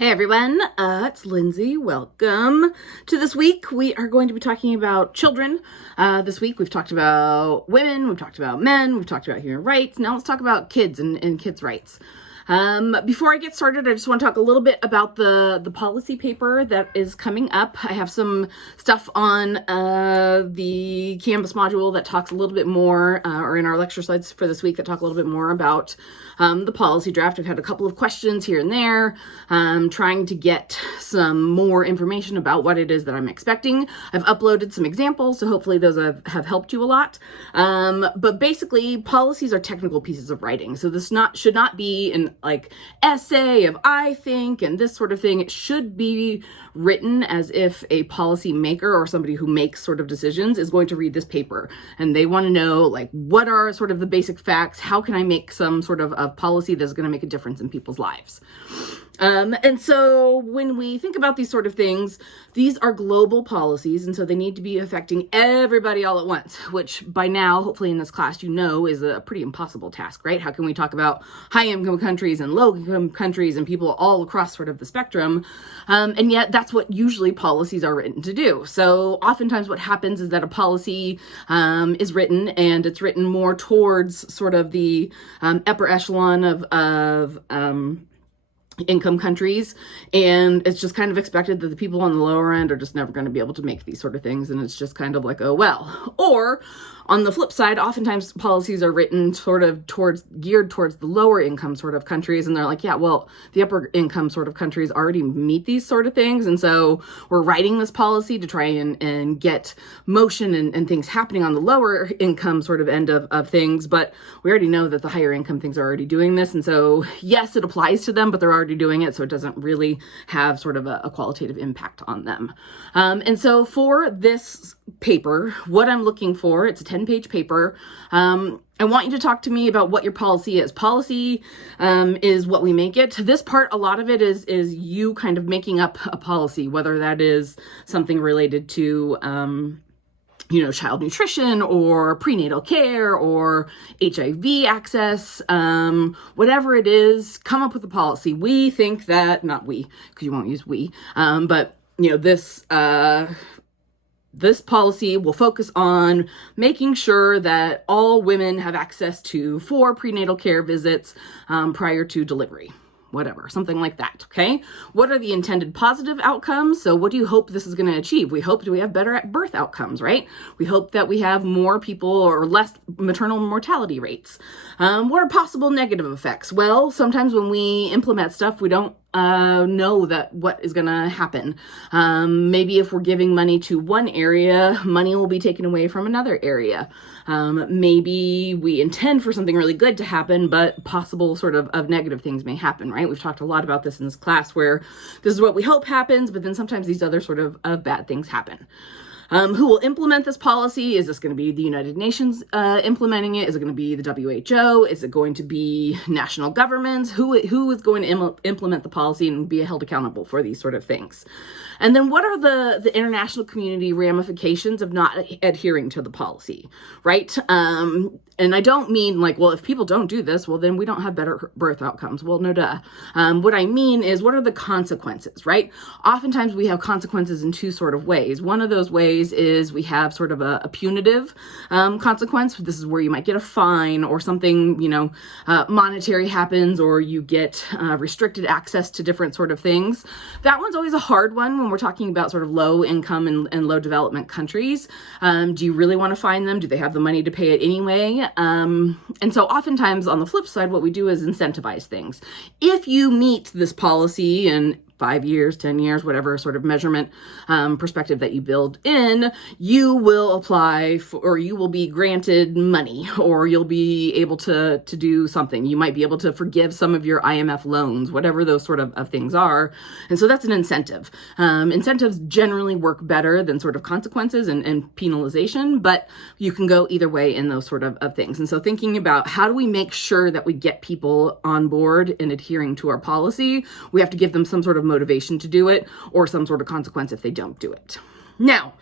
Hey everyone, it's Lindsay. Welcome to this week. We are going to be talking about children. This week we've talked about women, we've talked about men, we've talked about human rights. Now let's talk about kids and kids' rights. Before I get started, I just want to talk a little bit about the policy paper that is coming up. I have some stuff on the Canvas module that talks a little bit more, or in our lecture slides for this week that talk a little bit more about the policy draft. I've had a couple of questions here and there, trying to get some more information about what it is that I'm expecting. I've uploaded some examples, so hopefully those have helped you a lot. But basically, policies are technical pieces of writing, so this should not be an essay of I think and this sort of thing. It should be written as if a policy maker or somebody who makes sort of decisions is going to read this paper and they want to know what are sort of the basic facts, how can I make some sort of policy that's going to make a difference in people's lives. And so when we think about these sort of things, these are global policies, and so they need to be affecting everybody all at once, which by now, hopefully in this class, you know is a pretty impossible task, right? How can we talk about high-income countries and low-income countries and people all across sort of the spectrum? And yet that's what usually policies are written to do. So oftentimes what happens is that a policy is written, and it's written more towards sort of the upper echelon of income countries, and it's just kind of expected that the people on the lower end are just never going to be able to make these sort of things, and it's just kind of like, oh well. Or on the flip side, oftentimes policies are written sort of geared towards the lower income sort of countries, and they're like, yeah, well, the upper income sort of countries already meet these sort of things, and so we're writing this policy to try and get motion and things happening on the lower income sort of end of things, but we already know that the higher income things are already doing this, and so yes, it applies to them, but they're already doing it, so it doesn't really have sort of a qualitative impact on them. And so for this paper, what I'm looking for, it's a 10-page paper. I want you to talk to me about what your policy is. Policy is what we make it. This part, a lot of it is you kind of making up a policy, whether that is something related to child nutrition or prenatal care or HIV access, whatever it is, come up with a policy. We think that, not we, because you won't use we, but this policy will focus on making sure that all women have access to 4 prenatal care visits prior to delivery. Whatever, something like that, okay? What are the intended positive outcomes? So what do you hope this is going to achieve? We hope that we have better at birth outcomes, right? We hope that we have more people or less maternal mortality rates. What are possible negative effects? Well, sometimes when we implement stuff, we don't know that what is going to happen. Maybe if we're giving money to one area, money will be taken away from another area. Maybe we intend for something really good to happen, but possible sort of negative things may happen, right? We've talked a lot about this in this class where this is what we hope happens, but then sometimes these other sort of bad things happen. Who will implement this policy? Is this going to be the United Nations implementing it? Is it going to be the WHO? Is it going to be national governments? Who is going to implement the policy and be held accountable for these sort of things? And then what are the international community ramifications of not adhering to the policy, right? And I don't mean well, if people don't do this, well, then we don't have better birth outcomes. Well, no duh. What I mean is, what are the consequences, right? Oftentimes we have consequences in 2 sort of ways. One of those ways is we have sort of a punitive consequence. This is where you might get a fine or something, monetary happens, or you get restricted access to different sort of things. That one's always a hard one when we're talking about sort of low income and low development countries. Do you really want to fine them? Do they have the money to pay it anyway? And so oftentimes on the flip side, what we do is incentivize things. If you meet this policy and 5 years, 10 years, whatever sort of measurement perspective that you build in, you will apply for, or you will be granted money, or you'll be able to do something. You might be able to forgive some of your IMF loans, whatever those sort of things are. And so that's an incentive. Incentives generally work better than sort of consequences and penalization, but you can go either way in those sort of things. And so thinking about how do we make sure that we get people on board and adhering to our policy, we have to give them some sort of motivation to do it or some sort of consequence if they don't do it. Now,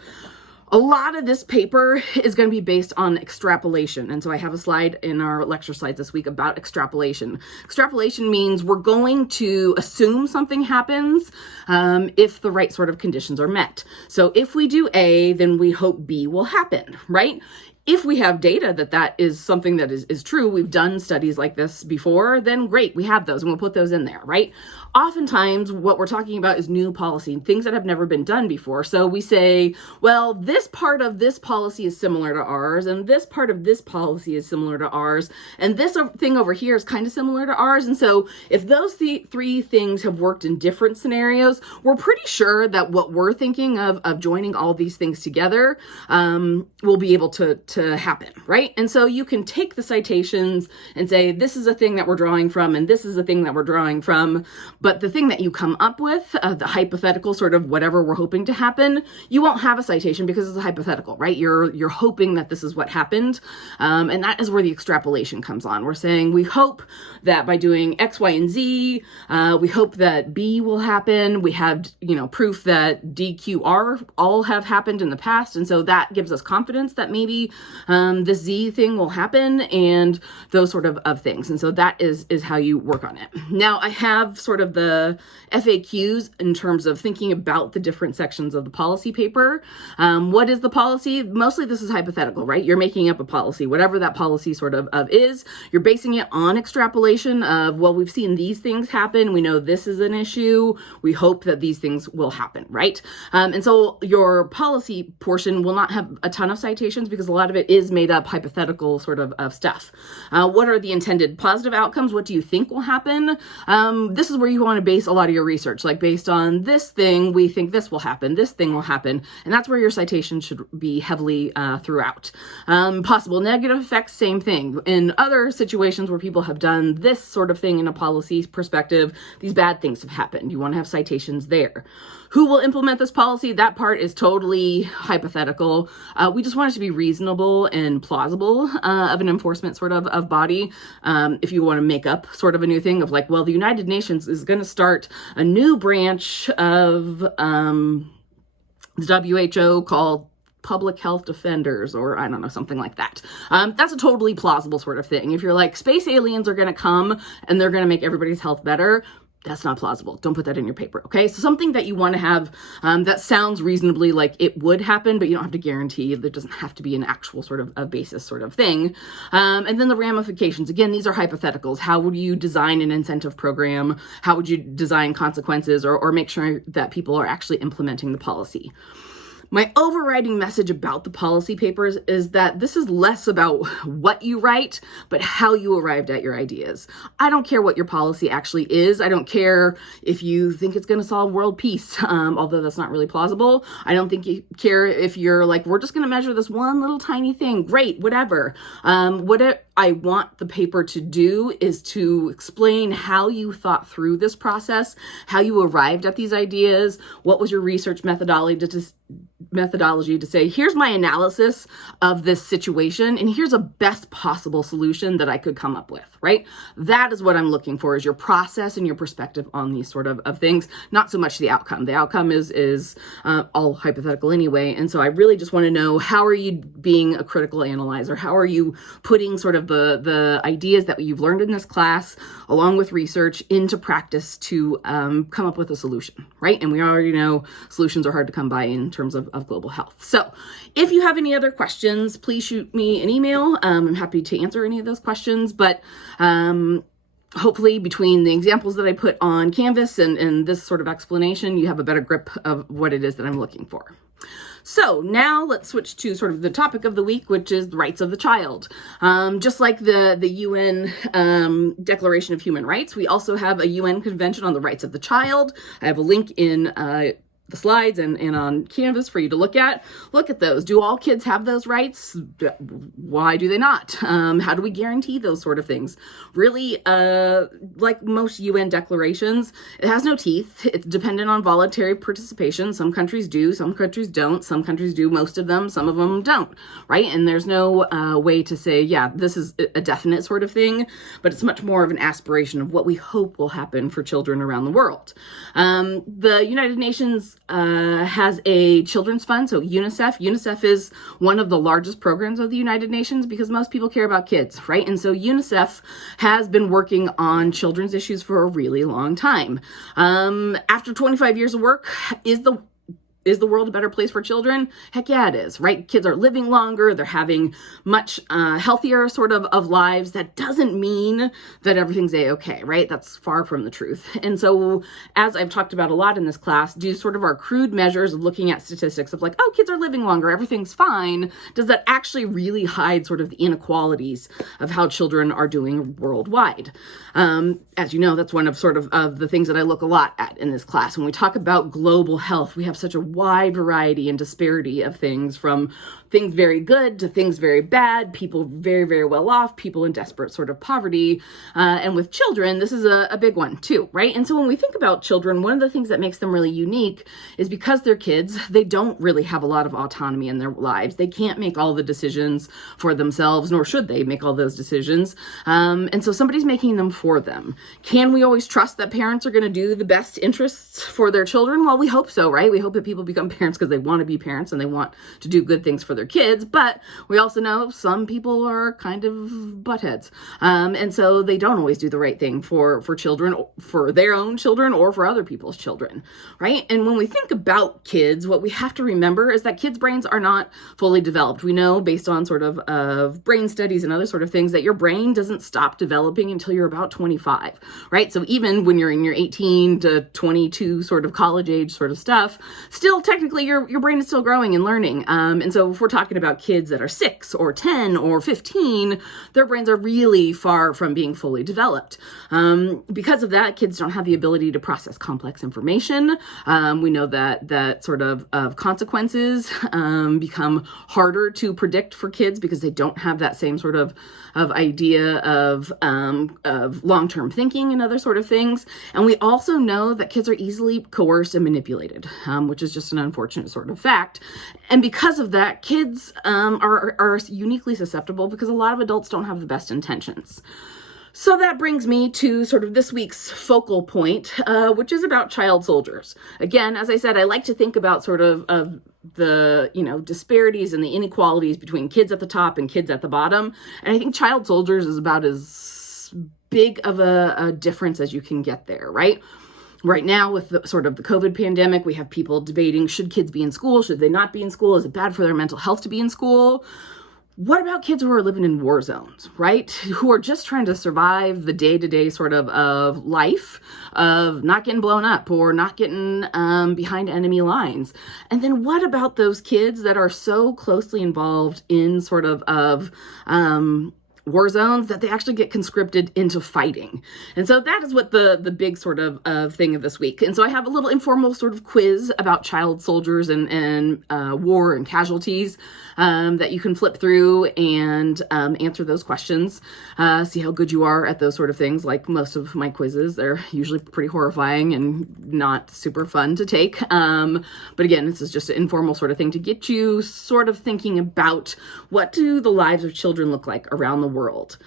A lot of this paper is going to be based on extrapolation. And so I have a slide in our lecture slides this week about extrapolation. Extrapolation means we're going to assume something happens if the right sort of conditions are met. So if we do A, then we hope B will happen, right? If we have data that that is something that is true, we've done studies like this before, then great, we have those and we'll put those in there, right? Oftentimes what we're talking about is new policy, things that have never been done before. So we say, well, this part of this policy is similar to ours, and this part of this policy is similar to ours, and this thing over here is kind of similar to ours. And so if those three things have worked in different scenarios, we're pretty sure that what we're thinking of joining all these things together will be able to happen, right? And so you can take the citations and say, this is a thing that we're drawing from, and this is a thing that we're drawing from. But the thing that you come up with, the hypothetical sort of whatever we're hoping to happen, you won't have a citation because it's a hypothetical, right? You're hoping that this is what happened. And that is where the extrapolation comes on. We're saying we hope that by doing X, Y, and Z, we hope that B will happen. We have, proof that D, Q, R all have happened in the past. And so that gives us confidence that maybe the Z thing will happen and those sort of things. And so that is how you work on it. Now I have sort of the FAQs in terms of thinking about the different sections of the policy paper. What is the policy? Mostly this is hypothetical, right? You're making up a policy, whatever that policy sort of is. You're basing it on extrapolation of, well, we've seen these things happen. We know this is an issue. We hope that these things will happen, right? And so your policy portion will not have a ton of citations because a lot of it is made up hypothetical sort of stuff. What are the intended positive outcomes? What do you think will happen? This is where you want to base a lot of your research, like based on this thing, we think this will happen, this thing will happen. And that's where your citation should be heavily throughout. Possible negative effects, same thing. In other situations where people have done this sort of thing in a policy perspective, these bad things have happened. You want to have citations there. Who will implement this policy? That part is totally hypothetical. We just want it to be reasonable and plausible of an enforcement sort of body. If you want to make up sort of a new thing of like, well, the United Nations is going to start a new branch of the WHO called public health defenders, or I don't know, something like that. That's a totally plausible sort of thing. If you're like, space aliens are going to come and they're going to make everybody's health better, that's not plausible. Don't put that in your paper, okay? So something that you want to have that sounds reasonably like it would happen, but you don't have to guarantee. There doesn't have to be an actual sort of a basis sort of thing. And then the ramifications. Again, these are hypotheticals. How would you design an incentive program? How would you design consequences or make sure that people are actually implementing the policy? My overriding message about the policy papers is that this is less about what you write, but how you arrived at your ideas. I don't care what your policy actually is. I don't care if you think it's going to solve world peace, although that's not really plausible. I don't think you care if you're like, we're just going to measure this one little tiny thing. Great, whatever. What I want the paper to do is to explain how you thought through this process, how you arrived at these ideas, what was your research methodology to say, here's my analysis of this situation, and here's a best possible solution that I could come up with, right? That is what I'm looking for, is your process and your perspective on these sort of things, not so much the outcome. The outcome is all hypothetical anyway, and so I really just want to know, how are you being a critical analyzer? How are you putting sort of the ideas that you've learned in this class, along with research, into practice to come up with a solution, right? And we already know solutions are hard to come by in terms of global health. So if you have any other questions, please shoot me an email. I'm happy to answer any of those questions, but hopefully between the examples that I put on Canvas and this sort of explanation, you have a better grip of what it is that I'm looking for. So now let's switch to sort of the topic of the week, which is the rights of the child. Just like the UN Declaration of Human Rights, we also have a UN Convention on the Rights of the Child. I have a link in the slides and on Canvas for you to look at. Look at those. Do all kids have those rights? Why do they not? How do we guarantee those sort of things? Really, like most UN declarations, it has no teeth. It's dependent on voluntary participation. Some countries do, some countries don't. Some countries do most of them, some of them don't, right? And there's no way to say, yeah, this is a definite sort of thing, but it's much more of an aspiration of what we hope will happen for children around the world. The United Nations has a children's fund, so UNICEF. UNICEF is one of the largest programs of the United Nations because most people care about kids, right? And so UNICEF has been working on children's issues for a really long time. After 25 years of work, is the world a better place for children? Heck yeah, it is, right? Kids are living longer. They're having much healthier sort of lives. That doesn't mean that everything's a-okay, right? That's far from the truth. And so, as I've talked about a lot in this class, do sort of our crude measures of looking at statistics of like, oh, kids are living longer, everything's fine. Does that actually really hide sort of the inequalities of how children are doing worldwide? As you know, that's one of the things that I look a lot at in this class. When we talk about global health, we have such a wide variety and disparity of things, from things very good to things very bad, people very, very well off, people in desperate sort of poverty. And with children, this is a big one too, right? And so when we think about children, one of the things that makes them really unique is because they're kids, they don't really have a lot of autonomy in their lives. They can't make all the decisions for themselves, nor should they make all those decisions. And so somebody's making them for them. Can we always trust that parents are going to do the best interests for their children? Well, we hope so, right? We hope that people become parents because they want to be parents and they want to do good things for their kids, but we also know some people are kind of buttheads. And so they don't always do the right thing for children, for their own children, or for other people's children, right? And when we think about kids, what we have to remember is that kids' brains are not fully developed. We know based on sort of brain studies and other sort of things that your brain doesn't stop developing until you're about 25, right? So even when you're in your 18 to 22 sort of college age sort of stuff, still technically your brain is still growing and learning. And so if we're talking about kids that are 6 or 10 or 15, their brains are really far from being fully developed. Because of that, kids don't have the ability to process complex information. We know that sort of consequences become harder to predict for kids because they don't have that same sort of idea of long-term thinking and other sort of things. And we also know that kids are easily coerced and manipulated, which is just an unfortunate sort of fact. And because of that, kids are uniquely susceptible because a lot of adults don't have the best intentions. So that brings me to sort of this week's focal point, which is about child soldiers. Again, as I said, I like to think about sort of the disparities and the inequalities between kids at the top and kids at the bottom. And I think child soldiers is about as big of a difference as you can get there, right? Right now, with the COVID pandemic, we have people debating, should kids be in school? Should they not be in school? Is it bad for their mental health to be in school? What about kids who are living in war zones, right? Who are just trying to survive the day-to-day sort of life of not getting blown up or not getting behind enemy lines? And then what about those kids that are so closely involved in sort of war zones that they actually get conscripted into fighting? And so that is what the big sort of thing of this week. And so I have a little informal sort of quiz about child soldiers and war and casualties that you can flip through and answer those questions. See how good you are at those sort of things. Like most of my quizzes, they're usually pretty horrifying and not super fun to take. But again, this is just an informal sort of thing to get you sort of thinking about what do the lives of children look like around the world.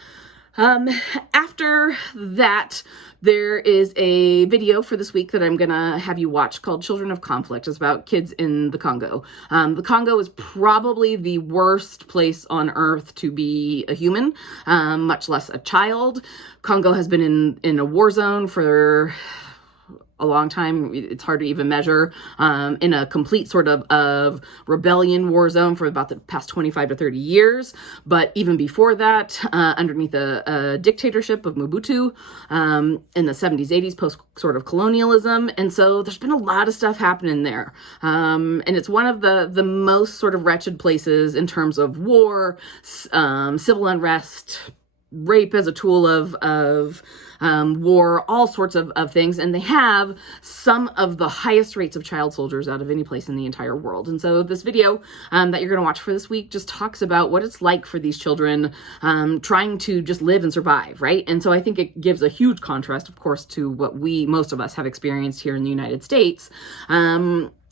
After that, there is a video for this week that I'm gonna have you watch called Children of Conflict. It's about kids in the Congo. The Congo is probably the worst place on earth to be a human, much less a child. Congo has been in a war zone for a long time. It's hard to even measure, in a complete sort of rebellion war zone for about the past 25 to 30 years. But even before that, underneath a dictatorship of Mobutu, in the 70s, 80s, post sort of colonialism. And so there's been a lot of stuff happening there. And it's one of the most sort of wretched places in terms of war, civil unrest, rape as a tool of war, all sorts of things. And they have some of the highest rates of child soldiers out of any place in the entire world. And so this video that you're going to watch for this week just talks about what it's like for these children trying to just live and survive, right? And so I think it gives a huge contrast, of course, to what most of us have experienced here in the United States.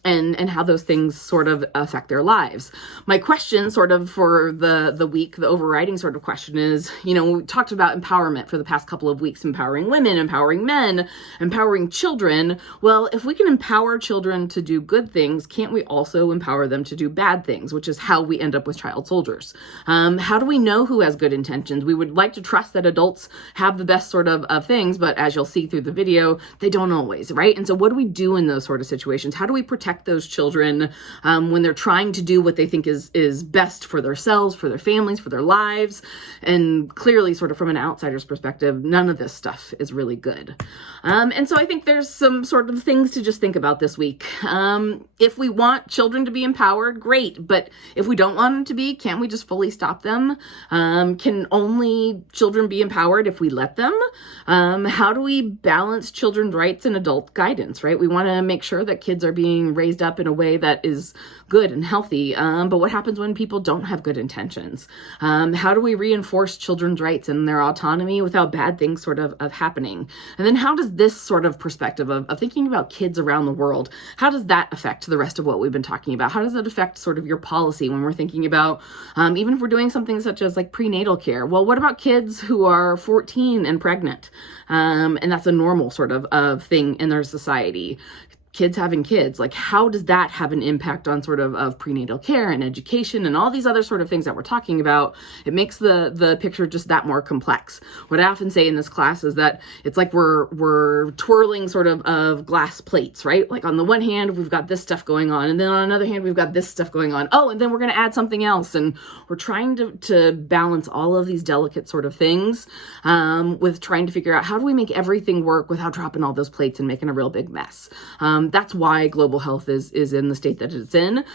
and how those things sort of affect their lives. My question sort of for the week, the overriding sort of question is, we talked about empowerment for the past couple of weeks, empowering women, empowering men, empowering children. Well, if we can empower children to do good things, can't we also empower them to do bad things, which is how we end up with child soldiers? How do we know who has good intentions? We would like to trust that adults have the best sort of things, but as you'll see through the video, they don't always, right? And so what do we do in those sort of situations? How do we protect those children when they're trying to do what they think is best for themselves, for their families, for their lives? And clearly, sort of from an outsider's perspective, none of this stuff is really good. And so I think there's some sort of things to just think about this week. If we want children to be empowered, great. But if we don't want them to be, can't we just fully stop them? Can only children be empowered if we let them? How do we balance children's rights and adult guidance, right? We want to make sure that kids are being raised up in a way that is good and healthy. But what happens when people don't have good intentions? How do we reinforce children's rights and their autonomy without bad things sort of happening? And then how does this sort of perspective of thinking about kids around the world, how does that affect the rest of what we've been talking about? How does it affect sort of your policy when we're thinking about, even if we're doing something such as like prenatal care? Well, what about kids who are 14 and pregnant? And that's a normal sort of thing in their society. Kids having kids, like how does that have an impact on sort of prenatal care and education and all these other sort of things that we're talking about? It makes the picture just that more complex. What I often say in this class is that it's like we're twirling sort of glass plates, right? Like on the one hand, we've got this stuff going on, and then on another hand, we've got this stuff going on. Oh, and then we're going to add something else. And we're trying to balance all of these delicate sort of things with trying to figure out how do we make everything work without dropping all those plates and making a real big mess. That's why global health is in the state that it's in,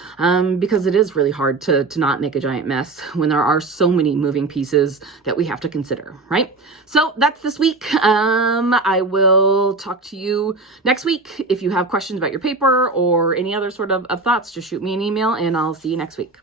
because it is really hard to not make a giant mess when there are so many moving pieces that we have to consider, right? So that's this week. I will talk to you next week. If you have questions about your paper or any other sort of thoughts, just shoot me an email and I'll see you next week.